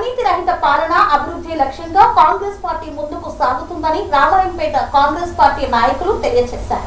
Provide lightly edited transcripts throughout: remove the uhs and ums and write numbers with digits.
అవినీతి రహిత పాలన అభివృద్ధి లక్ష్యంగా కాంగ్రెస్ పార్టీ ముందుకు సాగుతుందని రామాయంపేట కాంగ్రెస్ పార్టీ నాయకులు తెలియజేశారు.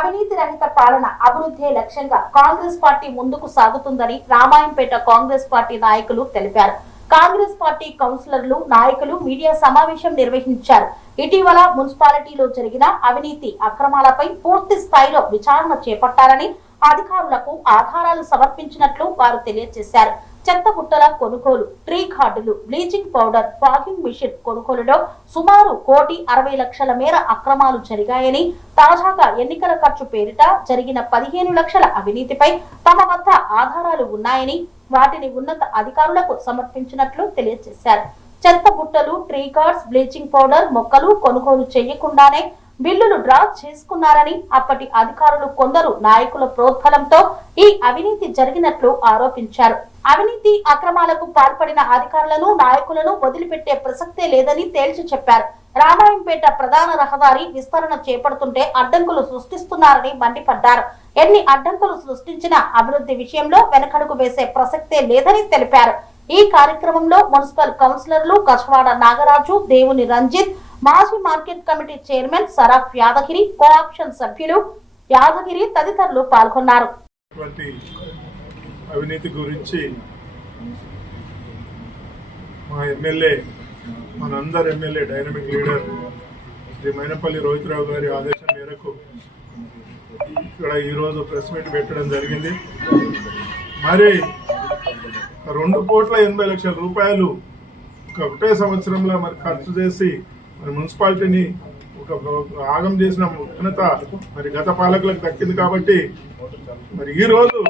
అవినీతి రహిత పాలన అభివృద్ధి లక్ష్యంగా కాంగ్రెస్ పార్టీ ముందుకు సాగుతుందని రామాయంపేట కాంగ్రెస్ పార్టీ నాయకులు తెలిపారు. కాంగ్రెస్ పార్టీ కౌన్సిలర్లు నాయకులు మీడియా సమావేశం నిర్వహించారు. ఇటీవల మున్సిపాలిటీలో జరిగిన అవినీతి అక్రమాలపై పూర్తి స్థాయిలో విచారణ చేపట్టాలని అధికారులకు ఆధారాలు సమర్పించినట్లు వారు తెలియజేశారు. చెత్త బుట్టల కొనుగోలు, ట్రీ కార్డులు, బ్లీచింగ్ పౌడర్, ఫాగింగ్ మిషన్ కొనుగోలులో సుమారు 1,60,00,000 మేర అక్రమాలు జరిగాయని, తాజాగా ఎన్నికల ఖర్చు పేరిట జరిగిన 15 లక్షల అవినీతిపై తమ వద్ద ఆధారాలు ఉన్నాయని వాటిని ఉన్నత అధికారులకు సమర్పించినట్లు తెలియజేశారు. చెత్త బుట్టలు, ట్రీ కార్డ్స్, బ్లీచింగ్ పౌడర్ మొక్కలు కొనుగోలు చేయకుండానే బిల్లులు డ్రా చేసుకున్నారని, అప్పటి అధికారులు కొందరు నాయకుల ప్రోద్బలంతో ఈ అవినీతి జరిగినట్లు ఆరోపించారు. అవినీతి అక్రమాలకు పాల్పడిన అధికారులను, నాయకులను వదిలిపెట్టే ప్రసక్తే లేదని తేల్చి చెప్పారు. రామాయంపేట ప్రధాన రహదారి విస్తరణ చేపడుతుంటే అడ్డంకులు సృష్టిస్తున్నారని మండిపడ్డారు. ఎన్ని అడ్డంకులు సృష్టించినా అభివృద్ధి విషయంలో వెనకడుగు వేసే ప్రసక్తే లేదని తెలిపారు. ఈ కార్యక్రమంలో మున్సిపల్ కౌన్సిలర్లు కచవాడ నాగరాజు, దేవుని రంజిత్, మాజీ market committee chairman Saraf Yadagiri, co-option సభ్యులు యాదగిరి తదితరులు పాల్గొన్నారు. అవినీతి గురించి మా ఎమ్మెల్యే, మనందరి MLA, dynamic leader Shri Mainampalli Rohit Rao గారి ఆదేశం మేరకు ఇక్కడ ఈరోజు ప్రెస్ మీట్ పెట్టడం జరిగింది. మరి 2,80,00,000 రూపాయలు ఒకటే సంవత్సరంలో మరి ఖర్చు చేసి మరి మున్సిపాలిటీని ఒక ఆగం చేసిన ఘనత మరి గత పాలకులకు దక్కింది. కాబట్టి మరి ఈరోజు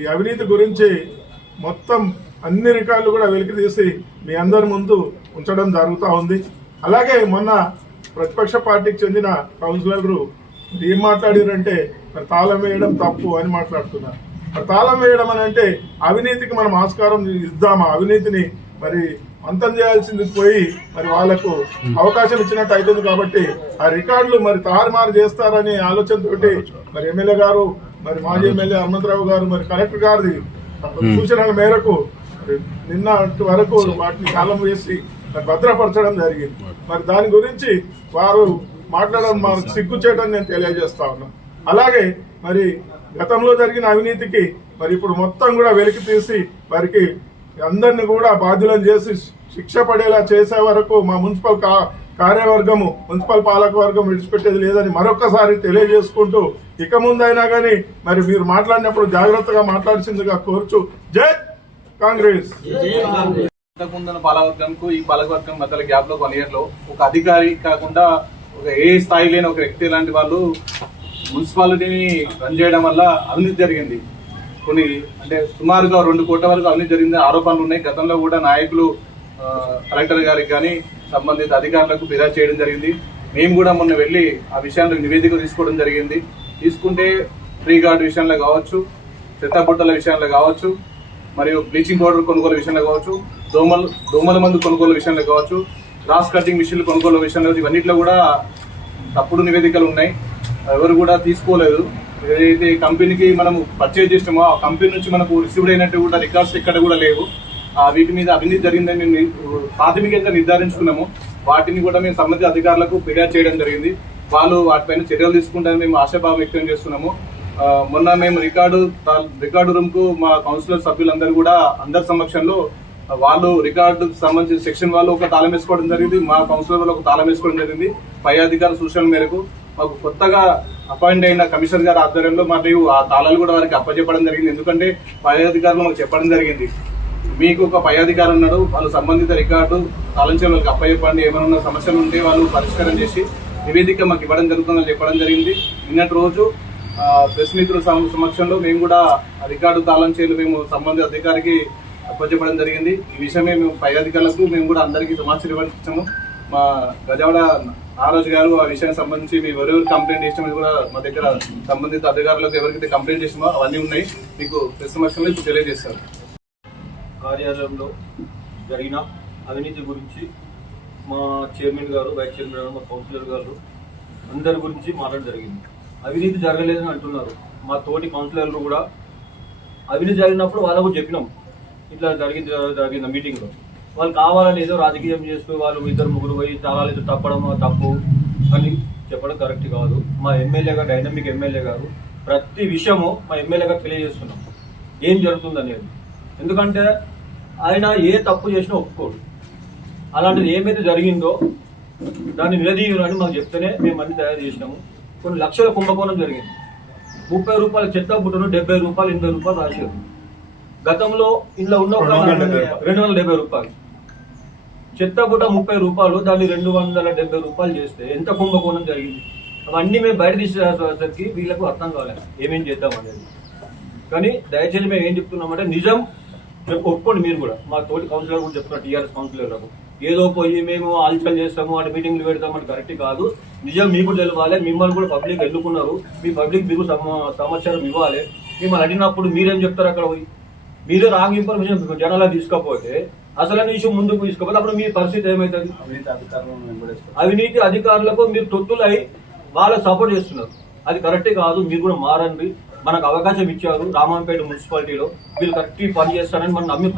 ఈ అవినీతి గురించి మొత్తం అన్ని రికార్డులు కూడా వెలికి తీసి మీ అందరి ముందు ఉంచడం జరుగుతూ ఉంది. అలాగే మొన్న ప్రతిపక్ష పార్టీకి చెందిన కౌన్సిలర్లు ఏం మాట్లాడారంటే మరి తాళం వేయడం తప్పు అని మాట్లాడుతున్నారు. మరి తాళం వేయడం అని అంటే అవినీతికి మనం ఆస్కారం ఇద్దామా? అవినీతిని మరి అంతం చేయాల్సింది పోయి మరి వాళ్లకు అవకాశం ఇచ్చినట్టు అవుతుంది. కాబట్టి ఆ రికార్డులు మరి తారుమారు చేస్తారనే ఆలోచనతోటి మరి ఎమ్మెల్యే గారు, మరి మాజీ ఎమ్మెల్యే హనుమంతరావు గారు, మరి కలెక్టర్ గారి సూచనల మేరకు నిన్నటి వరకు వాటిని కాలం వేసి భద్రపరచడం జరిగింది. మరి దాని గురించి వారు మాట్లాడడం మనకు సిగ్గుచేయడం నేను తెలియజేస్తా ఉన్నాను. అలాగే మరి గతంలో జరిగిన అవినీతికి మరి ఇప్పుడు మొత్తం కూడా వెలికి తీసి వారికి అందరినీ కూడా బాధ్యులను చేసి శిక్ష పడేలా చేసే వరకు మా మున్సిపల్ కార్యవర్గము, మున్సిపల్ పాలక వర్గం విడిచిపెట్టేది లేదని మరొకసారి తెలియజేసుకుంటూ ఇక ముందైనా కానీ మరి మీరు మాట్లాడినప్పుడు జాగ్రత్తగా మాట్లాడాల్సిందిగా కోరుచు. జై కాంగ్రెస్. ఇంతకుముందున్న పాలకవర్గంకు ఈ పాలకవర్గం మధ్యలో గ్యాప్ లో 1 ఇయర్ లో ఒక అధికారి కాకుండా ఒక ఏ స్థాయి లేని ఒక వ్యక్తి లాంటి వాళ్ళు మున్సిపాలిటీని రన్ చేయడం వల్ల అవినీతి జరిగింది. కొన్ని అంటే సుమారుగా 2 కోట్ల వరకు అవినీతి జరిగింది ఆరోపణలు ఉన్నాయి. గతంలో కూడా నాయకులు కలెక్టర్ గారికి కానీ సంబంధిత అధికారులకు ఫిర్యాదు చేయడం జరిగింది. మేము కూడా మొన్న వెళ్ళి ఆ విషయాన్ని నివేదిక తీసుకోవడం జరిగింది. తీసుకుంటే ట్రీ గార్డ్ విషయంలో కావచ్చు, చెత్త బుట్టల విషయంలో కావచ్చు, మరియు బ్లీచింగ్ పౌడర్ కొనుగోలు విషయంలో కావచ్చు, దోమల మందు కొనుగోలు విషయంలో కావచ్చు, గ్రాస్ కటింగ్ మిషన్లు కొనుగోలు విషయంలో ఇవన్నిట్లో కూడా తప్పుడు నివేదికలు ఉన్నాయి. ఎవరు కూడా తీసుకోలేదు. ఏదైతే కంపెనీకి మనం పర్చేజ్ చేసినామో ఆ కంపెనీ నుంచి మనకు రిసీవ్డ్ అయినట్టు కూడా రికార్డ్స్ ఎక్కడ కూడా లేవు. వీటి మీద అవినీతి జరిగిందని మేము ప్రాథమికంగా నిర్ధారించుకున్నాము. వాటిని కూడా మేము సంబంధిత అధికారులకు ఫిర్యాదు చేయడం జరిగింది. వాళ్ళు వాటిపైన చర్యలు తీసుకుంటారని మేము ఆశాభావం వ్యక్తం చేస్తున్నాము. మొన్న మేము రికార్డు రూమ్ కు మా కౌన్సిలర్ సభ్యులందరూ కూడా అందరి సమక్షంలో వాళ్ళు రికార్డుకు సంబంధించిన సెక్షన్ వాళ్ళు ఒక తాళం వేసుకోవడం జరిగింది, మా కౌన్సిలర్ వాళ్ళు ఒక తాళం వేసుకోవడం జరిగింది. పై అధికారుల సూచనల మేరకు మాకు కొత్తగా అపాయింట్ అయిన కమిషనర్ గారి ఆధ్వర్యంలో మరియు ఆ తాళాలు కూడా వారికి అప్పచెప్పడం జరిగింది. ఎందుకంటే పై అధికారులు మాకు చెప్పడం జరిగింది, మీకు ఒక పై అధికారి ఉన్నాడు, వాళ్ళు సంబంధిత రికార్డు తాళం చేసి వాళ్ళకి అప్పచెప్పండి, ఏమైనా సమస్యలు ఉంటే వాళ్ళు పరిష్కారం చేసి నివేదిక మాకు ఇవ్వడం జరుగుతుందని చెప్పడం జరిగింది. నిన్నటి రోజు ప్రెస్ మిత్రుల సమక్షంలో మేము కూడా రికార్డు తాళం చేయాలి మేము సంబంధిత అధికారికి అప్పచెప్పడం జరిగింది. ఈ విషయమే మేము పై అధికారులకు మేము కూడా అందరికీ సమాచారం ఇవ్వచ్చాము. మా గజవాడ నారాజు గారు ఆ విషయానికి సంబంధించి మేము ఎవరెవరు కంప్లైంట్ చేసినామో కూడా మా దగ్గర సంబంధిత అధికారులకు ఎవరికైతే కంప్లైంట్ చేసినామో అవన్నీ ఉన్నాయి, మీకు ప్రెస్ సమక్షంలో ఇప్పుడు తెలియజేస్తారు. కార్యాలయంలో జరిగిన అవినీతి గురించి మా చైర్మన్ గారు, వైస్ చైర్మన్ గారు, మా కౌన్సిలర్ గారు అందరి గురించి మాట్లాడడం జరిగింది. అవినీతి జరగలేదని అంటున్నారు. మా తోటి కౌన్సిలర్లు కూడా అవినీతి జరిగినప్పుడు వాళ్ళకు చెప్పినాం ఇట్లా జరిగింది మీటింగ్లో. వాళ్ళు కావాలని ఏదో రాజకీయం చేస్తూ వాళ్ళు ఇద్దరు ముగ్గురు పోయి తాళాలు తప్పడం తప్పు అని చెప్పడం కరెక్ట్ కాదు. మా ఎమ్మెల్యే గారు, డైనమిక్ ఎమ్మెల్యే గారు ప్రతి విషయము మా ఎమ్మెల్యే గారు తెలియజేస్తున్నాం ఏం జరుగుతుంది అనేది. ఎందుకంటే ఆయన ఏ తప్పు చేసినా ఒప్పుకోడు. అలాంటిది ఏమైతే జరిగిందో దాన్ని నిలదీయాలని మాకు చెప్తేనే మేము అన్ని తయారు చేసినాము. కొన్ని లక్షల కుంభకోణం జరిగింది. 30 రూపాయల చెత్త బుట్టను 70 రూపాయలు 80 రూపాయలు రాశారు. గతంలో ఇంట్లో ఉన్న 270 రూపాయలు చెత్త బుట్ట 30 రూపాయలు, దాన్ని 270 రూపాయలు చేస్తే ఎంత కుంభకోణం జరిగింది. అవన్నీ మేము బయట తీసేసరికి వీళ్ళకు అర్థం కాలేదు ఏమేం చేద్దాం అనేది. కానీ దయచేసి మేము ఏం చెప్తున్నామంటే నిజం ఒప్పుకోండి. మీరు కూడా మా తోటి కౌన్సిలర్ కూడా చెప్తున్నారు, టీఆర్ఎస్ కౌన్సిలర్లకు ఏదో పోయి మేము ఆలోచన చేస్తాము అంటే మీటింగ్లు పెడతామని కరెక్ట్ కాదు. నిజం మీకు తెలవాలి. మిమ్మల్ని కూడా పబ్లిక్ ఎన్నుకున్నారు, మీ పబ్లిక్ మీకు సమాచారం ఇవ్వాలి. మిమ్మల్ని అడిగినప్పుడు మీరేం చెప్తారు అక్కడ పోయి? మీరే రాంగ్ ఇన్ఫర్మేషన్ జనాలకు తీసుకోకపోతే అసలు ఇష్యూ ముందుకు తీసుకోవాలి. అప్పుడు మీ పరిస్థితి ఏమవుతుంది? అవినీతి అధికారులకు మీరు తొత్తులై వాళ్ళకి సపోర్ట్ చేస్తున్నారు. అది కరెక్టే కాదు. మీరు కూడా మారండి. మనకు అవకాశం ఇచ్చారు రామాయంపేట మున్సిపాలిటీలో, వీళ్ళు కరెక్ట్ పని చేస్తారని మనం నమ్మి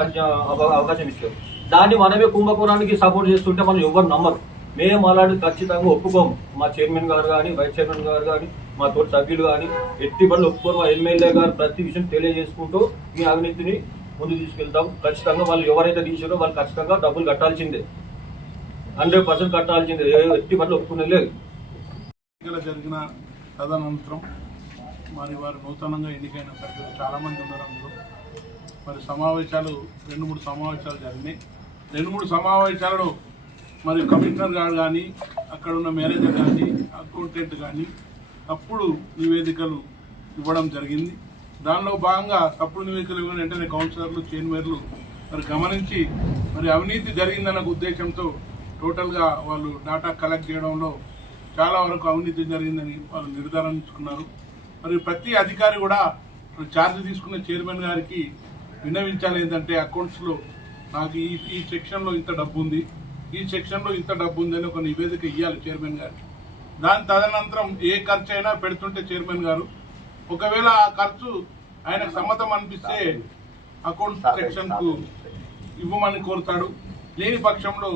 అవకాశం ఇచ్చారు. దాన్ని మనమే కుంభకోణానికి సపోర్ట్ చేస్తుంటే మనం ఎవరు నమ్మరు. మేము అలాంటి ఖచ్చితంగా ఒప్పుకోము. మా చైర్మన్ గారు కానీ, వైస్ చైర్మన్ గారు కానీ, మా తోటి సభ్యులు కానీ ఎట్టి పనులు ఒప్పుకోరు. మా ఎమ్మెల్యే గారు ప్రతి విషయం తెలియజేసుకుంటూ ఈ అవినీతిని ముందు తీసుకెళ్తాం. ఖచ్చితంగా వాళ్ళు ఎవరైతే తీసారో వాళ్ళు ఖచ్చితంగా డబ్బులు కట్టాల్సిందే, 100% కట్టాల్సిందే. ఎట్టి పనులు ఒప్పుకునే లేదు. జరిగిన తదనంతరం మరి వారు నూతనంగా ఎన్నికైన సభ్యులు చాలామంది ఉన్నారు. అందులో మరి సమావేశాలు 2-3 సమావేశాలు జరిగినాయి. 2-3 సమావేశాలలో మరి కమిషనర్ గారు కానీ, అక్కడ ఉన్న మేనేజర్ కానీ, అకౌంటెంట్ కానీ తప్పుడు నివేదికలు ఇవ్వడం జరిగింది. దానిలో భాగంగా తప్పుడు నివేదికలు ఇవ్వడం వెంటనే కౌన్సిలర్లు, చైర్మన్లు మరి గమనించి మరి అవినీతి జరిగిందన్న ఉద్దేశంతో టోటల్గా వాళ్ళు డేటా కలెక్ట్ చేయడంలో చాలా వరకు అవినీతి జరిగిందని వాళ్ళు నిర్ధారించుకున్నారు. మరి ప్రతి అధికారి కూడా ఛార్జ్ తీసుకున్న చైర్మన్ గారికి విన్నవించాలి ఏంటంటే అకౌంట్స్లో నాకు ఈ సెక్షన్లో ఇంత డబ్బు ఉంది, ఈ సెక్షన్లో ఇంత డబ్బు ఉంది అని ఒక నివేదిక ఇవ్వాలి చైర్మన్ గారికి. దాని తదనంతరం ఏ ఖర్చు అయినా పెడుతుంటే చైర్మన్ గారు ఒకవేళ ఆ ఖర్చు ఆయనకు సమ్మతం అనిపిస్తే అకౌంట్ సెక్షన్కు ఇవ్వమని కోరుతాడు. లేని పక్షంలో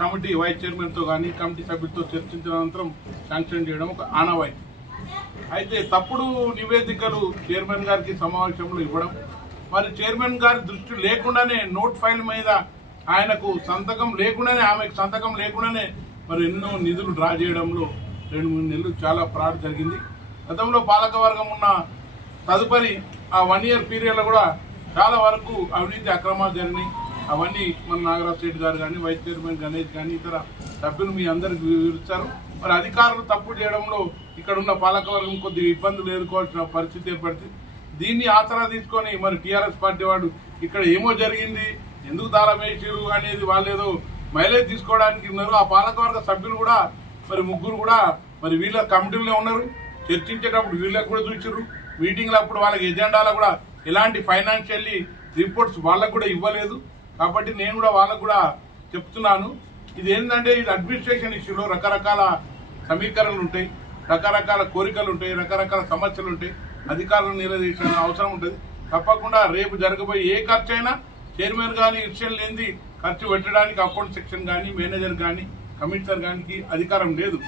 కమిటీ వైస్ చైర్మన్తో కానీ కమిటీ సభ్యులతో చర్చించిన అనంతరం శాంక్షన్ చేయడం ఒక ఆనవాయితీ. అయితే తప్పుడు నివేదికలు చైర్మన్ గారికి సమావేశంలో ఇవ్వడం, మరి చైర్మన్ గారి దృష్టి లేకుండానే నోట్ ఫైల్ మీద ఆయనకు సంతకం లేకుండానే, ఆమెకు సంతకం లేకుండానే మరి ఎన్నో నిధులు డ్రా చేయడంలో 2-3 నెలలు చాలా ఫ్రాడ్ జరిగింది. గతంలో పాలకవర్గం ఉన్న తదుపరి ఆ 1 year పీరియడ్లో కూడా చాలా వరకు అవినీతి అక్రమాలు జరిగినాయి. అవన్నీ మన నాగరాజ్ రెడ్డి గారు కానీ, వైస్ చైర్మన్ గణేష్ కానీ, ఇతర సభ్యులు మీ అందరికి వివరించారు. మరి అధికారులు తప్పు చేయడంలో ఇక్కడ ఉన్న పాలకవర్గం కొద్దిగా ఇబ్బందులు ఎదుర్కోవాల్సిన పరిస్థితి ఏర్పడుతుంది. దీన్ని ఆసరా తీసుకొని మరి టీఆర్ఎస్ పార్టీ వాడు ఇక్కడ ఏమో జరిగింది, ఎందుకు తాళం వేసిరు అనేది వాళ్ళు ఏదో మైలేజ్ తీసుకోవడానికి ఉన్నారు. ఆ పాలకవర్గ సభ్యులు కూడా మరి 3 కూడా మరి వీళ్ళ కమిటీలో ఉన్నారు. చర్చించేటప్పుడు వీళ్ళకి కూడా చూసిర్రు. మీటింగ్లు అప్పుడు వాళ్ళకి ఎజెండాలో కూడా ఎలాంటి ఫైనాన్షియల్లీ రిపోర్ట్స్ వాళ్ళకు కూడా ఇవ్వలేదు. కాబట్టి నేను కూడా వాళ్ళకు కూడా చెప్తున్నాను, ఇది ఏంటంటే ఇది అడ్మినిస్ట్రేషన్ ఇష్యూలో రకరకాల సమీకరణలు ఉంటాయి, రకరకాల కోరికలు ఉంటాయి, రకరకాల సమస్యలు ఉంటాయి. అధికారులను నిలదీసిన అవసరం ఉంటుంది. తప్పకుండా రేపు జరగబోయే ఏ ఖర్చు అయినా చైర్మన్ కానీ ఇష్యం లేనిది ఖర్చు పెట్టడానికి అకౌంట్ సెక్షన్ కానీ, మేనేజర్ కానీ, కమిషనర్ కానీ అధికారం లేదు.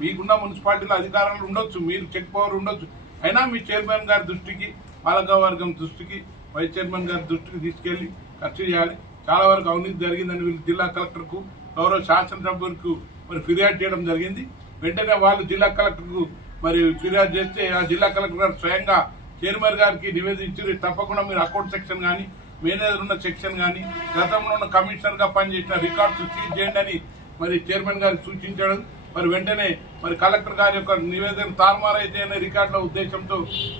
మీకున్న మున్సిపాలిటీలో అధికారాలు ఉండొచ్చు, మీరు చెక్ పవర్ ఉండొచ్చు. అయినా మీ చైర్మన్ గారి దృష్టికి, పాలకవర్గం దృష్టికి, వైస్ చైర్మన్ గారి దృష్టికి తీసుకెళ్లి ఖర్చు చేయాలి. చాలా వరకు అవినీతి జరిగిందని వీళ్ళు జిల్లా కలెక్టర్కు, గౌరవ శాసనసభ్యులకు మరి ఫిర్యాదు చేయడం జరిగింది. వెంటనే వాళ్ళు జిల్లా కలెక్టర్కు మరి ఫిర్యాదు చేస్తే ఆ జిల్లా కలెక్టర్ గారు స్వయంగా చైర్మన్ గారికి నివేదించి తప్పకుండా మీరు అకౌంట్ సెక్షన్ కానీ, మేనేజర్ ఉన్న సెక్షన్ కానీ, గతంలో ఉన్న కమిషనర్ గా పనిచేసిన రికార్డ్స్ సీజ్ చేయండి అని మరి చైర్మన్ గారికి సూచించడం. మరి వెంటనే మరి కలెక్టర్ గారి యొక్క నివేదన తారుమారైతే అనే రికార్డుల ఉద్దేశంతో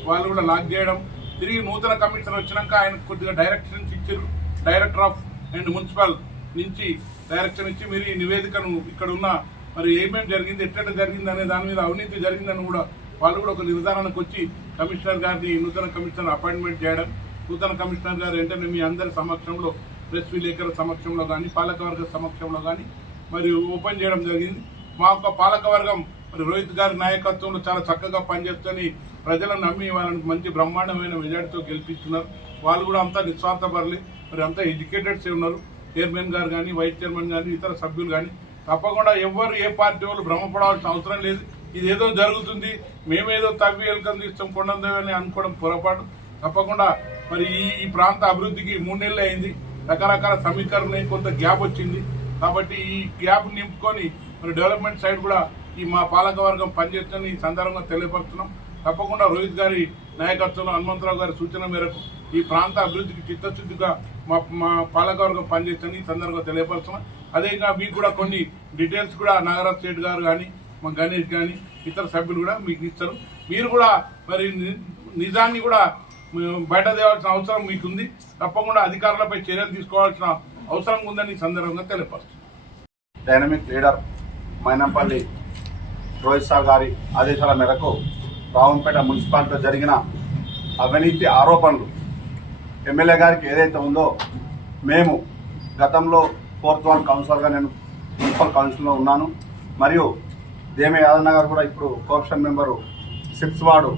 వాళ్ళు కూడా లాక్ చేయడం. తిరిగి నూతన కమిషనర్ వచ్చినాక ఆయన కొద్దిగా డైరెక్షన్స్ ఇచ్చారు. డైరెక్టర్ ఆఫ్ అండ్ మున్సిపల్ నుంచి డైరెక్షన్ ఇచ్చి మీరు ఈ నివేదికను ఇక్కడ ఉన్న మరి ఏమేమి జరిగింది, ఎట్లా జరిగింది అనే దాని మీద అవినీతి జరిగిందని కూడా వాళ్ళు కూడా ఒక నిర్ధారణకు వచ్చి కమిషనర్ గారిని నూతన కమిషనర్ అపాయింట్మెంట్ చేయడం. నూతన కమిషనర్ గారు వెంటనే మీ అందరి సమక్షంలో, ప్రెస్ విలేకరుల సమక్షంలో కానీ, పాలకవర్గ సమక్షంలో కానీ మరి ఓపెన్ చేయడం జరిగింది. మా యొక్క పాలకవర్గం మరి రోహిత్ గారి నాయకత్వంలో చాలా చక్కగా పనిచేస్తూని ప్రజలను నమ్మి వాళ్ళని మంచి బ్రహ్మాండమైన మెజార్టీతో గెలిపిస్తున్నారు. వాళ్ళు కూడా అంతా నిస్వార్థపరులు, మరి అంతా ఎడ్యుకేటెడ్స్ ఉన్నారు. చైర్మన్ గారు కానీ, వైస్ చైర్మన్ కానీ, ఇతర సభ్యులు కానీ తప్పకుండా ఎవరు ఏ పార్టీ వాళ్ళు భ్రమపడాల్సిన అవసరం లేదు. ఇది ఏదో జరుగుతుంది, మేమేదో తవ్వి ఎలుకని తీస్తాం కొండందేవని అనుకోవడం పొరపాటు. తప్పకుండా మరి ఈ ప్రాంత అభివృద్ధికి 3 నెలలు అయింది, రకరకాల సమీకరణ కొంత గ్యాప్ వచ్చింది. కాబట్టి ఈ గ్యాప్ నింపుకొని మరి డెవలప్మెంట్ సైడ్ కూడా ఈ మా పాలకవర్గం పనిచేస్తుందని ఈ సందర్భంగా తెలియపరుస్తున్నాం. తప్పకుండా రోహిత్ గారి నాయకత్వంలో, హనుమంతరావు గారి సూచన మేరకు ఈ ప్రాంత అభివృద్ధికి చిత్తశుద్ధిగా మా పాలకవర్గం పనిచేస్తుందని ఈ సందర్భంగా తెలియపరుస్తున్నాం. అదేవిధంగా మీకు కూడా కొన్ని డీటెయిల్స్ కూడా నాగరాజ్ సేఠ్ గారు కానీ, మా గణేష్ కానీ, ఇతర సభ్యులు కూడా మీకు ఇస్తారు. మీరు కూడా మరి నిజాన్ని కూడా బయట తేవాల్సిన అవసరం మీకుంది. తప్పకుండా అధికారులపై చర్యలు తీసుకోవాల్సిన అవసరం ఉందని ఈ సందర్భంగా తెలియపరుస్తుంది. Dynamic leader Mynampally Rohit sir గారి ఆదేశాల మేరకు రావంపేట మున్సిపాలిటీలో జరిగిన అవినీతి ఆరోపణలు ఎమ్మెల్యే గారికి ఏదైతే ఉందో, మేము గతంలో 4th వార్డ్ కౌన్సిలర్గా నేను మున్సిపల్ కౌన్సిల్లో ఉన్నాను. మరియు దేమే యాదన్న గారు కూడా ఇప్పుడు cooption member 6th ward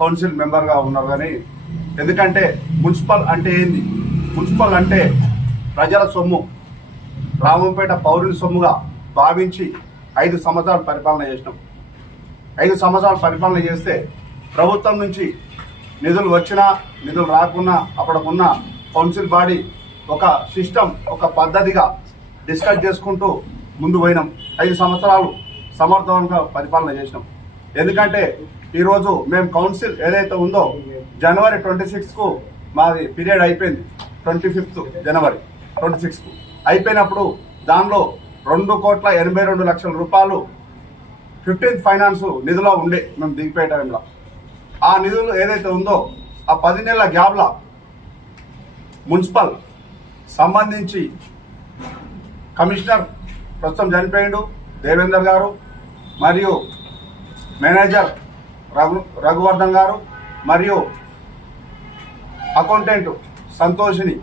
council మెంబర్గా ఉన్నారు. కానీ ఎందుకంటే మున్సిపల్ అంటే ఏంది? మున్సిపల్ అంటే ప్రజల సొమ్ము, రామంపేట పౌరుని సొమ్ముగా భావించి 5 సంవత్సరాలు పరిపాలన చేసినాం. 5 సంవత్సరాలు పరిపాలన చేస్తే ప్రభుత్వం నుంచి నిధులు వచ్చినా నిధులు రాకున్నా అప్పటికున్న కౌన్సిల్ బాడీ ఒక సిస్టమ్, ఒక పద్ధతిగా డిస్కస్ చేసుకుంటూ ముందు పోయినాం. 5 సంవత్సరాలు సమర్థవంతంగా పరిపాలన చేసినాం. ఎందుకంటే ఈరోజు మేము కౌన్సిల్ ఏదైతే ఉందో జనవరి 26కు మాది పీరియడ్ అయిపోయింది. 25th జనవరి 26కు అయిపోయినప్పుడు దానిలో 2,82,00,000 రూపాయలు 15th ఫైనాన్స్ నిధులో ఉండే మేము దిగిపోయే టైంలో. ఆ నిధులు ఏదైతే ఉందో ఆ 10 నెలల గ్యాప్ల మున్సిపల్ సంబంధించి కమిషనర్ ప్రస్తుతం చనిపోయిండు దేవేందర్ గారు, మరియు మేనేజర్ రఘువర్ధన్ గారు, మరియు అకౌంటెంట్ సంతోషిని,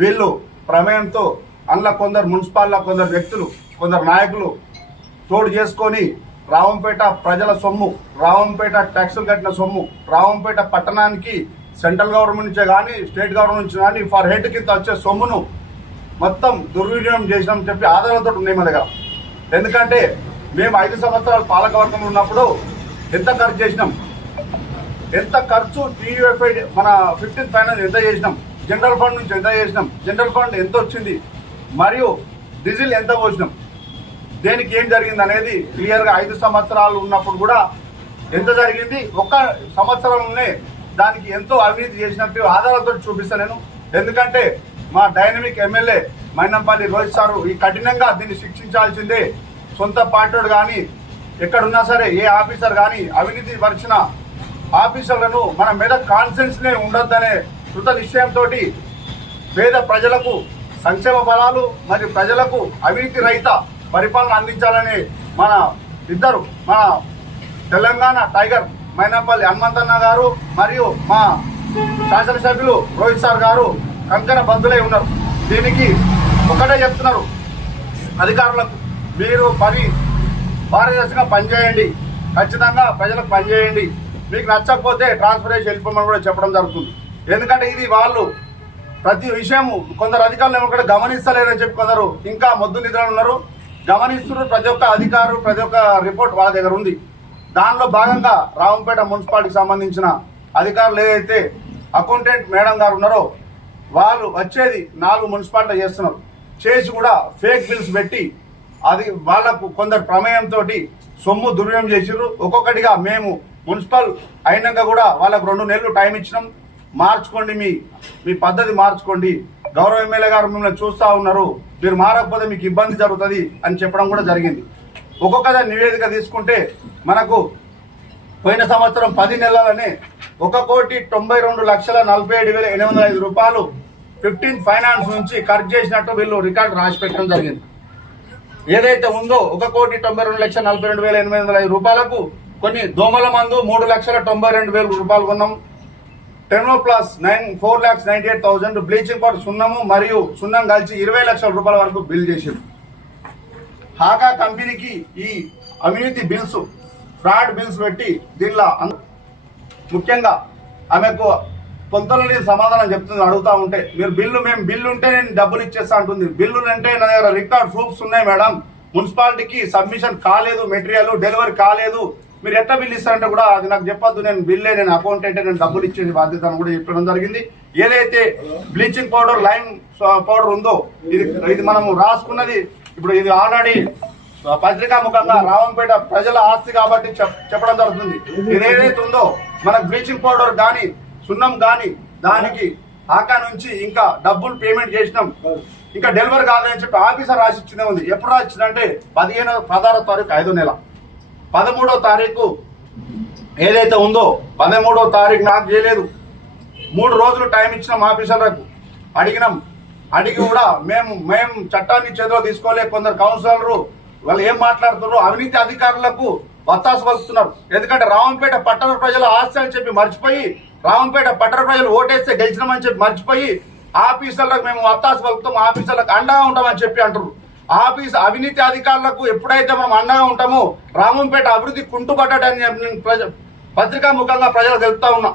వీళ్ళు ప్రమేయంతో అందులో కొందరు మున్సిపాల్లో కొందరు వ్యక్తులు, కొందరు నాయకులు తోడు చేసుకొని రావంపేట ప్రజల సొమ్ము, రావంపేట ట్యాక్సులు కట్టిన సొమ్ము, రావంపేట పట్టణానికి సెంట్రల్ గవర్నమెంట్ నుంచే కానీ స్టేట్ గవర్నమెంట్ నుంచి కానీ ఫర్ హెడ్ కింద వచ్చే సొమ్మును మొత్తం దుర్వినియోగం చేసినామని చెప్పి ఆధారాలతో ఉన్నాయి మన దగ్గర. ఎందుకంటే మేము 5 సంవత్సరాలు పాలకవర్గంలో ఉన్నప్పుడు ఎంత ఖర్చు చేసినాం, ఎంత ఖర్చు టీయూఎఫ్ఐ మన 15th ఫైనాన్స్ ఎంత చేసినాం, జనరల్ ఫండ్ నుంచి ఎంత చేసినాం, జనరల్ ఫండ్ ఎంత వచ్చింది, మరియు డీజిల్ ఎంత పోసినాం, దేనికి ఏం జరిగింది అనేది క్లియర్గా 5 సంవత్సరాలు ఉన్నప్పుడు కూడా ఎంత జరిగింది, ఒక్క సంవత్సరంలోనే దానికి ఎంతో అవినీతి చేసినట్టు ఆధారాలతో చూపిస్తాను నేను. ఎందుకంటే మా dynamic MLA Mynampally Rohit sir ఈ కఠినంగా దీన్ని శిక్షించాల్సిందే. సొంత పార్టీడు కానీ ఎక్కడున్నా సరే ఏ ఆఫీసర్ కానీ అవినీతి పరిచిన ఆఫీసర్లను మన మీద కాన్ఫిడెన్స్నే ఉండొద్దనే కృత నిశ్చయంతో పేద ప్రజలకు సంక్షేమ ఫలాలు మరియు ప్రజలకు అవినీతి రహిత పరిపాలన అందించాలని మన తెలంగాణ టైగర్ మైనంపల్లి హనుమంతన్న గారు మరియు మా శాసనసభ్యులు రోహిత్ సార్ గారు కంకణ బద్దులై ఉన్నారు. దీనికి ఒకటే చెప్తున్నారు అధికారులకు, మీరు పారదర్శకంగా పనిచేయండి, ఖచ్చితంగా ప్రజలకు పనిచేయండి, మీకు నచ్చకపోతే ట్రాన్స్ఫర్ చేసి వెళ్ళిపోమని కూడా చెప్పడం జరుగుతుంది. ఎందుకంటే ఇది వాళ్ళు ప్రతి విషయము కొందరు అధికారులు కూడా గమనిస్తలేరని చెప్పి కొందరు ఇంకా మొద్దు నిద్రలు ఉన్నారు. గమనిస్తున్నారు. ప్రతి ఒక్క అధికారు ప్రతి ఒక్క రిపోర్ట్ వాళ్ళ దగ్గర ఉంది. దానిలో భాగంగా రావంపేట మున్సిపాలిటీకి సంబంధించిన అధికారులు ఏదైతే అకౌంటెంట్ మేడం గారు ఉన్నారో వాళ్ళు వచ్చేది 4 మున్సిపాలిటీ చేస్తున్నారు. చేసి కూడా ఫేక్ బిల్స్ పెట్టి అది వాళ్లకు కొందరు ప్రమేయంతో సొమ్ము దుర్వినియోగం చేసిర్రు. ఒక్కొక్కటిగా మేము మున్సిపల్ అయినాక కూడా వాళ్ళకు 2 నెలలు టైం ఇచ్చినాం. మార్చుకోండి, మీ పద్ధతి మార్చుకోండి, గౌరవ ఎమ్మెల్యే గారు మిమ్మల్ని చూస్తూ ఉన్నారు, మీరు మారకపోతే మీకు ఇబ్బంది జరుగుతుంది అని చెప్పడం కూడా జరిగింది. ఒక్కొక్క నివేదిక తీసుకుంటే మనకు పోయిన సంవత్సరం 10 నెలలనే 1,92,47,805 రూపాయలు 15th ఫైనాన్స్ నుంచి ఖర్చు చేసినట్టు వీళ్ళు రికార్డు రాసి పెట్టడం జరిగింది. ఏదైతే ఉందో 1,92,42,805 రూపాయలకు కొన్ని దోమల మందు 3,92,000 రూపాయలు కొన్నాం. టెర్నోప్లాస్ 4,98,000, బ్లీచింగ్ పౌడర్ సున్నము మరియు సున్నం కలిసి 20 లక్షల రూపాయల వరకు బిల్ చేసారు. హాగా కంపెనీకి ఈ అవినీతి బిల్స్, ఫ్రాడ్ బిల్స్ పెట్టి దీనిలో ముఖ్యంగా ఆమెకు కొంతలో సమాధానం చెప్తుంది. అడుగుతా ఉంటే మీరు మేము బిల్లు ఉంటే నేను డబ్బులు ఇచ్చేస్తా అంటుంది. బిల్లులు అంటే నా దగ్గర రికార్డ్ ప్రూఫ్స్ ఉన్నాయి మేడం, మున్సిపాలిటీకి సబ్మిషన్ కాలేదు, మెటీరియల్ డెలివరీ కాలేదు, మీరు ఎట్లా బిల్లు ఇస్తారంటే కూడా అది నాకు చెప్పొద్దు, నేను బిల్లే, నేను అకౌంటెంట్, నేను డబ్బులు ఇచ్చే బాధ్యత అని కూడా చెప్పడం జరిగింది. ఏదైతే బ్లీచింగ్ పౌడర్, లైమ్ పౌడర్ ఉందో ఇది మనము రాసుకున్నది, ఇప్పుడు ఇది ఆల్రెడీ పత్రికాముఖంగా రావంపేట ప్రజల ఆస్తి కాబట్టి చెప్పడం జరుగుతుంది. ఇది ఏదైతే ఉందో మనకు బ్లీచింగ్ పౌడర్ కానీ సున్నం కానీ దానికి ఆకా నుంచి ఇంకా డబ్బులు పేమెంట్ చేసినాం, ఇంకా డెలివరీ కాదని చెప్పి ఆఫీసర్ రాసిచ్చిందే ఉంది. ఎప్పుడు రాసిచ్చిందంటే 16వ తారీఖు 5వ నెల, 13వ తారీఖు ఏదైతే ఉందో 13వ తారీఖు నాకు చేయలేదు. 3 రోజులు టైం ఇచ్చినాం ఆఫీసర్లకు, అడిగి కూడా మేము చట్టాన్ని చేతిలో తీసుకోలే. కొందరు కౌన్సిలర్లు వాళ్ళు ఏం మాట్లాడుతున్నారు, అవినీతి అధికారులకు వత్తాసు పలుకుతున్నారు. ఎందుకంటే రావంపేట పట్టణ ప్రజల ఆస్తి అని చెప్పి మర్చిపోయి, రావంపేట పట్టణ ప్రజలు ఓటేస్తే గెలిచినామని చెప్పి మర్చిపోయి ఆఫీసర్లకు మేము వత్తాసు పలుకుతాం, ఆఫీసర్లకు అండగా ఉంటామని చెప్పి అంటారు. అవినీతి అధికారులకు ఎప్పుడైతే మనం అండగా ఉంటామో రామంపేట అభివృద్ధి కుంటుపడ్డాడని నేను పత్రికా ముఖంగా ప్రజలకు తెలుపుతా ఉన్నా.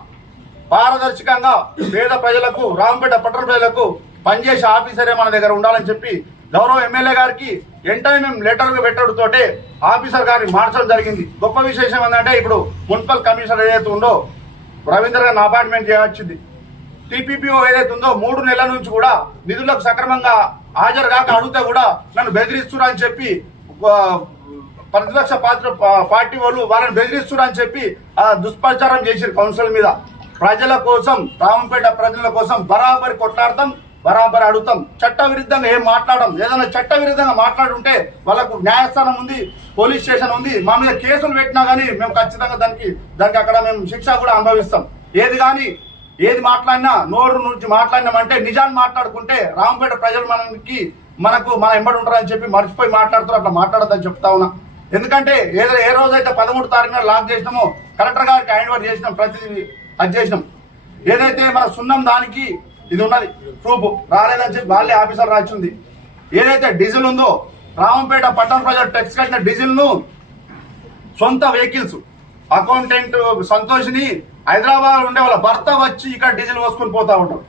పారదర్శకంగా పేద ప్రజలకు, రామంపేట పట్టణ ప్రజలకు పనిచేసే ఆఫీసరే మన దగ్గర ఉండాలని చెప్పి గౌరవ ఎమ్మెల్యే గారికి వెంటనే మేము లెటర్ పెట్టడంతోటే ఆఫీసర్ గారిని మార్చడం జరిగింది. గొప్ప విశేషం ఏంటంటే ఇప్పుడు మున్సిపల్ కమిషనర్ ఏదైతే ఉందో రవీంద్ర గారిని అపాయింట్మెంట్ చేయవచ్చింది. టీపీపీఓ ఏదైతే ఉందో 3 నెలల నుంచి కూడా నిధులకు సక్రమంగా హాజరు కాక అడిగితే కూడా నన్ను బెదిరిస్తున్నా అని చెప్పి ప్రతిపక్ష పార్టీ వాళ్ళు వాళ్ళని బెదిరిస్తున్నా అని చెప్పి దుష్ప్రచారం చేశారు కౌన్సిల్ మీద. ప్రజల కోసం, రామంపేట ప్రజల కోసం బరాబరి కొట్లాడతాం, బరాబర్ అడుగుతాం. చట్ట విరుద్ధంగా ఏం మాట్లాడడం, ఏదైనా చట్ట విరుద్ధంగా మాట్లాడుంటే వాళ్ళకు న్యాయస్థానం ఉంది, పోలీస్ స్టేషన్ ఉంది, మా మీద కేసులు పెట్టినా కానీ మేము ఖచ్చితంగా దానికి అక్కడ మేము శిక్ష కూడా అనుభవిస్తాం. ఏది మాట్లాడినా నోరు నుంచి మాట్లాడినామంటే నిజాన్ని మాట్లాడుకుంటే రామంపేట ప్రజలు మన ఎంబడి ఉంటారని చెప్పి మర్చిపోయి మాట్లాడుతారు. అట్లా మాట్లాడద్దని చెప్తా ఉన్నా. ఎందుకంటే ఏ రోజైతే 13వ తారీఖున లాక్ చేసినామో కలెక్టర్ గారికి హ్యాండ్ ఓవర్ చేసినాం, ప్రతిదీ అది చేసినాం. ఏదైతే మన సున్నం దానికి ఇది ఉన్నది ప్రూఫ్ రాలేదని చెప్పి వాళ్ళే ఆఫీసర్ రాసింది. ఏదైతే డీజిల్ ఉందో రామంపేట పట్టణ ప్రజలు టెక్స్ కట్టిన డీజిల్ ను సొంత వెహికల్స్ అకౌంటెంట్ సంతోష్ని హైదరాబాద్ ఉండే వాళ్ళ భర్త వచ్చి ఇక్కడ డీజిల్ పోసుకొని పోతా ఉంటారు.